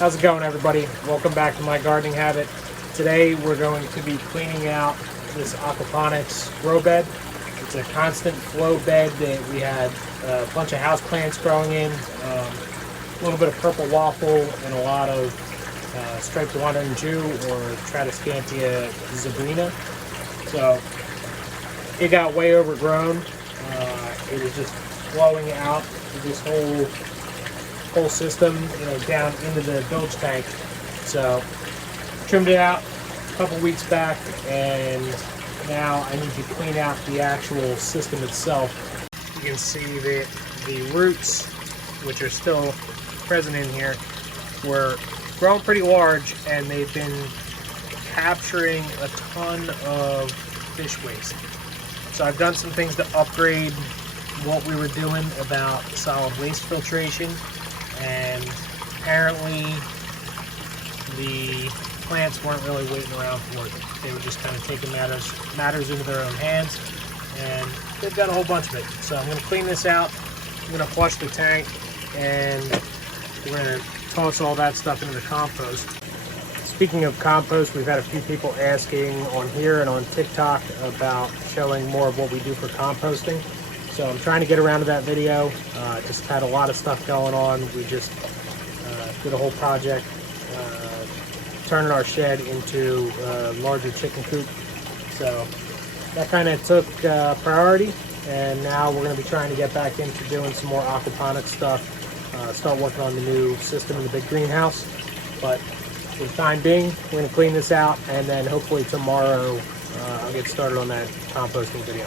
How's it going, everybody? Welcome back to My Gardening Habit. Today we're going to be cleaning out this Aquaponics grow bed. It's a constant flow bed that we had a bunch of house plants growing in, a little bit of purple waffle, and a lot of striped wandering Jew or Tradescantia zebrina. So it got way overgrown. It was just flowing out this whole system, down into the bilge tank. So trimmed it out a couple weeks back, and now I need to clean out the actual system itself. You can see that the roots, which are still present in here, were growing pretty large, and they've been capturing a ton of fish waste. So I've done some things to upgrade what we were doing about solid waste filtration, and apparently the plants weren't really waiting around for it. They were just kind of taking matters into their own hands, and they've got a whole bunch of it. So I'm going to clean this out. I'm going to flush the tank, and we're going to toss all that stuff into the compost. Speaking of compost, we've had a few people asking on here and on TikTok about showing more of what we do for composting. So I'm trying to get around to that video. Just had a lot of stuff going on. We just did a whole project turning our shed into a larger chicken coop. So that kind of took priority, and now we're going to be trying to get back into doing some more aquaponics stuff. Start working on the new system in the big greenhouse. But for the time being, we're going to clean this out, and then hopefully tomorrow I'll get started on that composting video.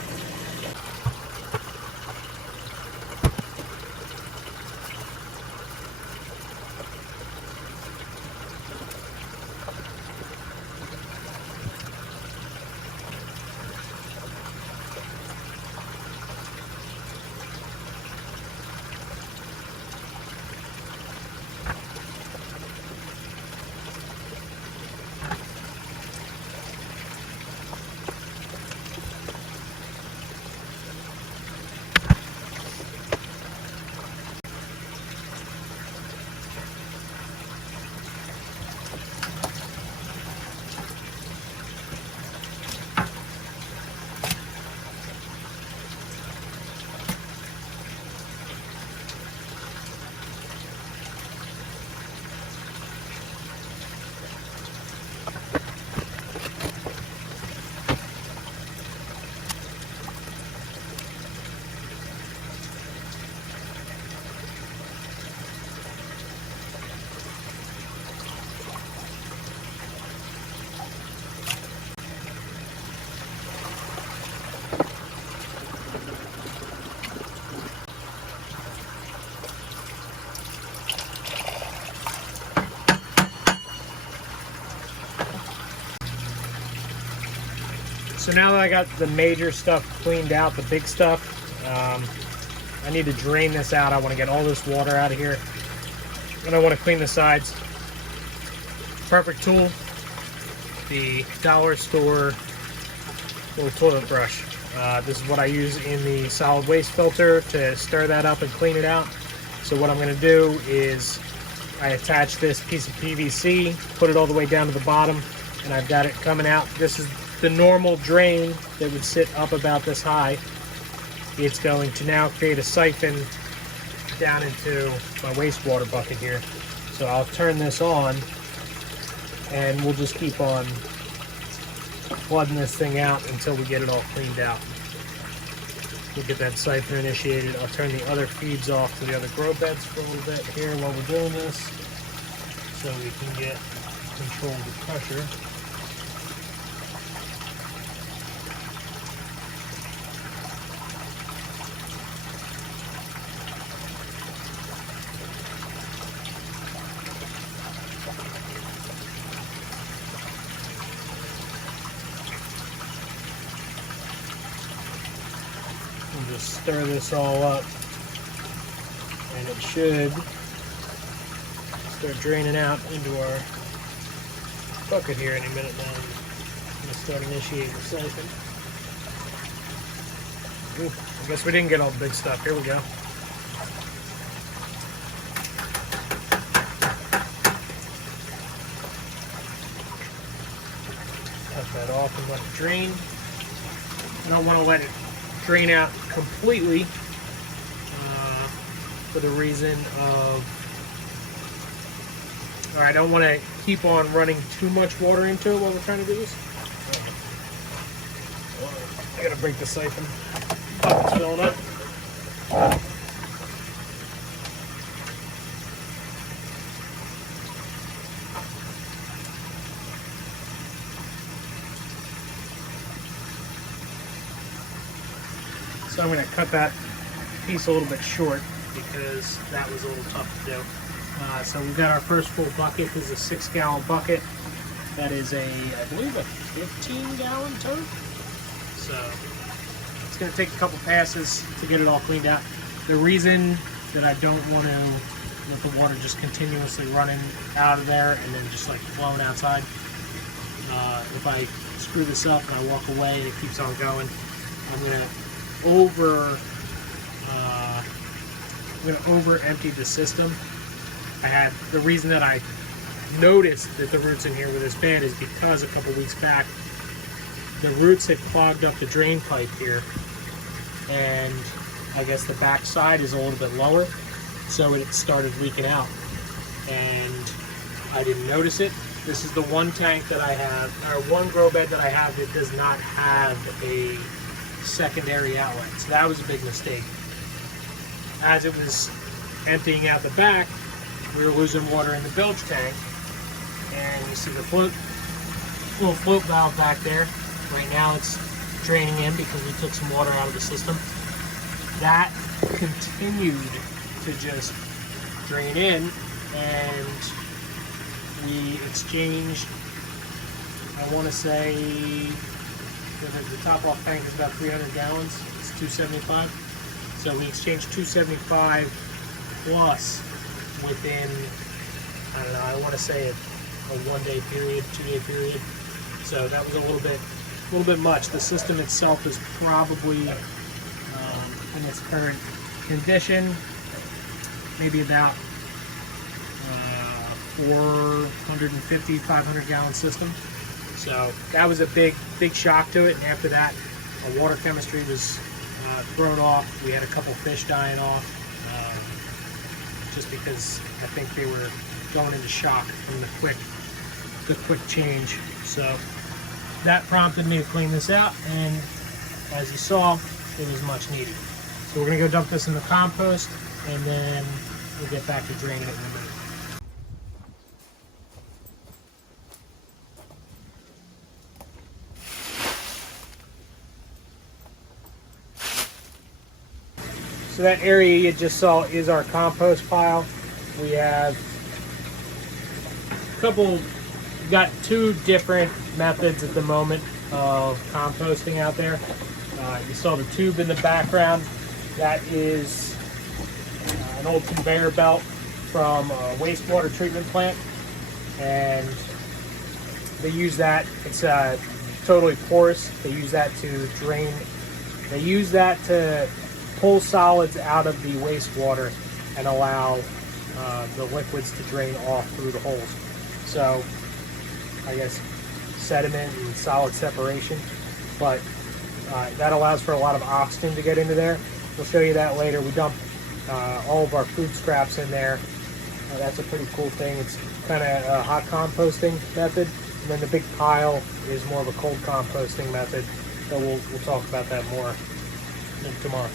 So now that I got the major stuff cleaned out, the big stuff, I need to drain this out. I want to get all this water out of here, and I want to clean the sides. Perfect tool, the dollar store little toilet brush. This is what I use in the solid waste filter to stir that up and clean it out. So what I'm going to do is I attach this piece of PVC, put it all the way down to the bottom, and I've got it coming out. This is the normal drain that would sit up about this high. It's going to now create a siphon down into my wastewater bucket here. So I'll turn this on, and we'll just keep on flooding this thing out until we get it all cleaned out. We'll get that siphon initiated. I'll turn the other feeds off to the other grow beds for a little bit here while we're doing this, so we can get control of the pressure. Just stir this all up, and it should start draining out into our bucket here any minute now. I'm going to start initiating the siphon. Ooh, I guess we didn't get all the big stuff. Here we go. that off and let it drain. I don't want to let it drain out completely for the reason of, or I don't want to keep on running too much water into it while we're trying to do this. I gotta break the siphon. Bucket's filling up. So I'm going to cut that piece a little bit short because that was a little tough to do. So we've got our first full bucket. This is a 6-gallon bucket. That is I believe a 15-gallon tote. So it's going to take a couple passes to get it all cleaned out. The reason that I don't want to let the water just continuously running out of there and then just like flowing outside, if I screw this up and I walk away and it keeps on going, I'm going to over empty the system. The reason that I noticed that the roots in here were this bad is because a couple weeks back the roots had clogged up the drain pipe here, and I guess the back side is a little bit lower, so it started leaking out and I didn't notice it. This is the one tank that I have, or one grow bed that I have that does not have a secondary outlet, so that was a big mistake. As it was emptying out the back, we were losing water in the bilge tank, and you see the little float valve back there. Right now it's draining in because we took some water out of the system. That continued to just drain in, and we exchanged, I want to say, the top off tank is about 300 gallons. It's 275. So we exchanged 275 plus within, I don't know, I want to say a 1-day period, 2-day period. So that was a little bit much. The system itself is probably in its current condition, maybe about 450, 500 gallon system. So that was a big shock to it. And after that, our water chemistry was thrown off. We had a couple fish dying off, just because I think they were going into shock from the quick change. So that prompted me to clean this out, and as you saw, it was much needed. So we're gonna go dump this in the compost, and then we'll get back to draining it in a minute. So that area you just saw is our compost pile. We have got two different methods at the moment of composting out there. You saw the tube in the background. That is an old conveyor belt from a wastewater treatment plant, and they use that. It's totally porous. They use that to drain. They use that to pull solids out of the wastewater and allow the liquids to drain off through the holes. So I guess sediment and solid separation, but that allows for a lot of oxygen to get into there. We'll show you that later. We dump all of our food scraps in there. That's a pretty cool thing. It's kind of a hot composting method, and then the big pile is more of a cold composting method. So we'll talk about that more tomorrow.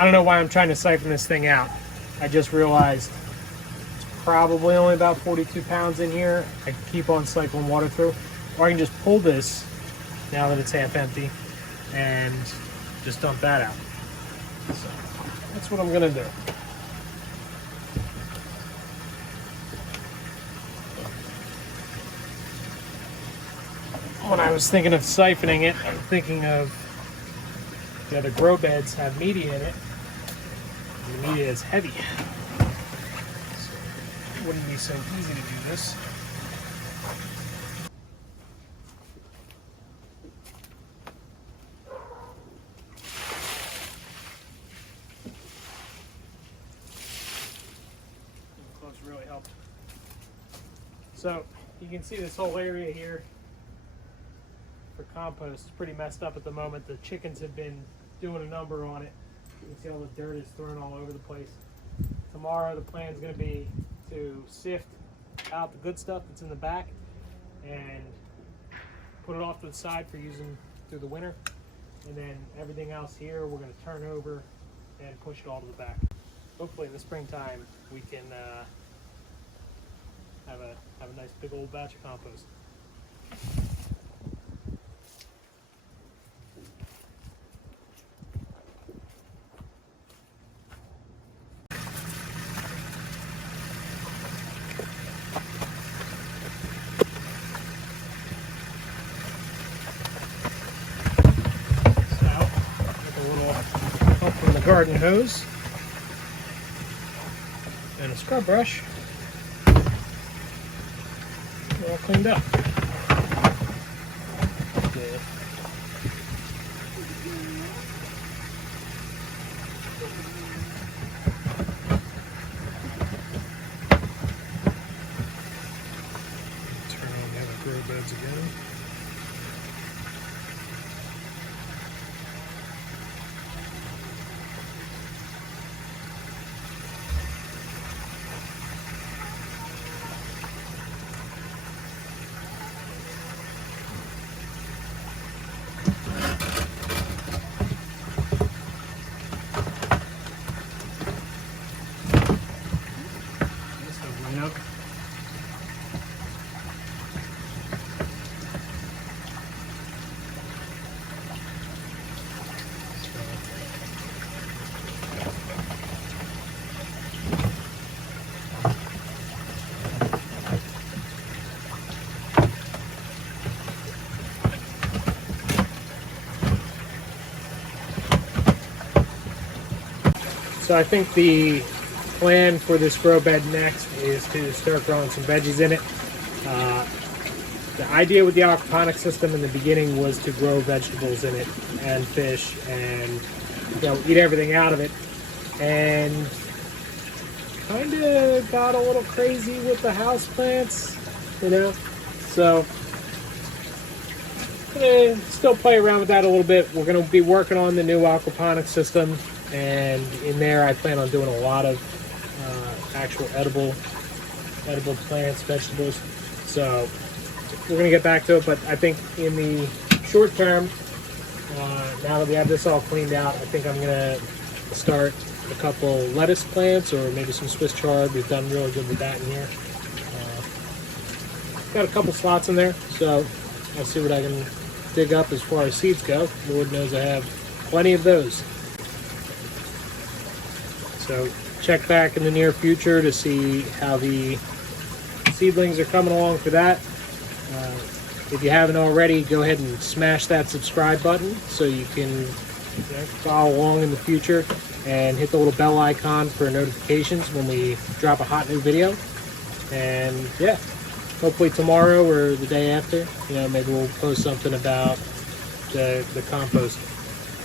I don't know why I'm trying to siphon this thing out. I just realized it's probably only about 42 pounds in here. I can keep on cycling water through, or I can just pull this now that it's half empty and just dump that out. So that's what I'm gonna do. When I was thinking of siphoning it, I'm thinking of the other grow beds have media in it. And the media is heavy. So it wouldn't be so easy to do this. The gloves really helped. So you can see this whole area here for compost is pretty messed up at the moment. The chickens have been doing a number on it. You can see all the dirt is thrown all over the place. Tomorrow the plan is going to be to sift out the good stuff that's in the back and put it off to the side for using through the winter. And then everything else here we're going to turn over and push it all to the back. Hopefully in the springtime we can have a nice big old batch of compost. Help from the garden hose and a scrub brush. We're all cleaned up. Turn on the other grow beds again. Nope. So I think the plan for this grow bed next is to start growing some veggies in it. The idea with the aquaponics system in the beginning was to grow vegetables in it and fish and eat everything out of it, and kind of got a little crazy with the house plants, so I'm gonna still play around with that a little bit. We're gonna be working on the new aquaponics system, and in there I plan on doing a lot of actual edible plants, vegetables. So we're gonna get back to it, but I think in the short term, now that we have this all cleaned out, I think I'm gonna start a couple lettuce plants or maybe some Swiss chard. We've done really good with that in here. Got a couple slots in there, so I'll see what I can dig up as far as seeds go. Lord knows I have plenty of those. So check back in the near future to see how the seedlings are coming along for that. If you haven't already, go ahead and smash that subscribe button so you can follow along in the future, and hit the little bell icon for notifications when we drop a hot new video. And yeah, hopefully tomorrow or the day after, maybe we'll post something about the compost.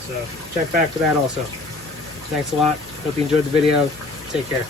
So check back for that also. Thanks a lot. Hope you enjoyed the video. Take care.